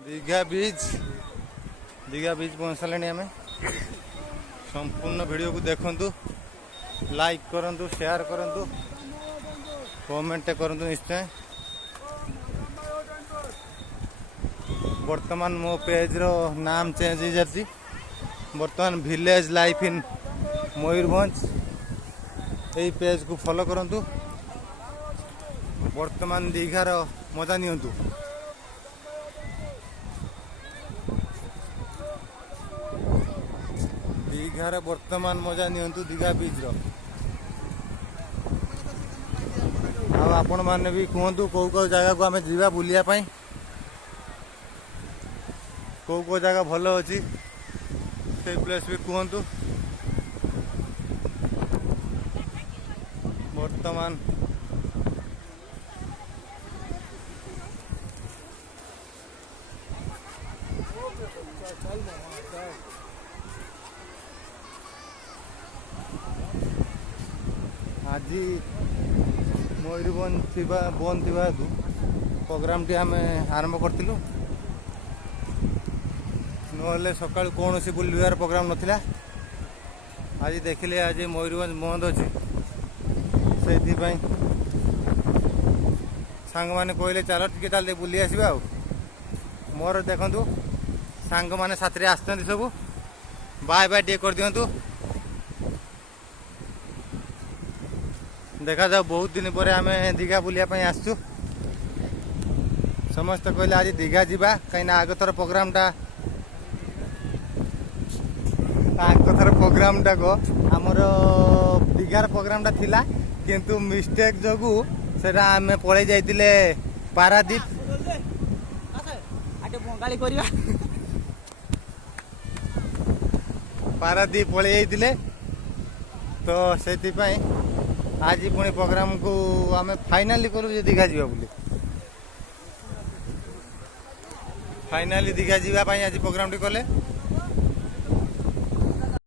दीघा बीच पहुँच सारे आम संपूर्ण वीडियो को देखु लाइक करूँ शेयर करूँ कमेंट करूँ निश्चय। वर्तमान मो पेज रो नाम चेंज हो जाती वर्तमान विलेज लाइफ इन मयूरभंज यही पेज को फॉलो करूँ वर्तमान दीघार मजा नियंतु। दीघार वर्तमान मजा नियंतु दीघा बीच रो आपण मैंने भी कहतु कौ जगह को आम जा बुलिया कौ जगह भल अच्छी से प्लेस भी कहतु। वर्तमान आज मयूरभंज बंद थी प्रोग्राम टी आम आरंभ करूँ ना सका कौन सी बुलवार प्रोग्राम नाला आज देखिले आज मयूरभंज बंद अच्छे से सांग मैंने कहले चल टे चल बुली आसवा मोर देखु सांग मैंने साथी आसुँच सब बाय बाय टे कर दिंतु। देखा जाओ बहुत दिन पर आम दीघा बुलिया आसचु समस्त कहले आज दीघा जावा कहीं आग थर प्रोग्राम टा को आमर दीघार प्रोग्राम टा थिला किंतु मिस्टेक जोगु सेटा आम पड़े जाइतिले पारादीप पारादीप पड़े जाइतिले तो से आज पुणी प्रोग्राम को आम फाइनाली कलु दीघा जावा बोली फाइनाली दीघा जावाई आज प्रोग्राम टी कले।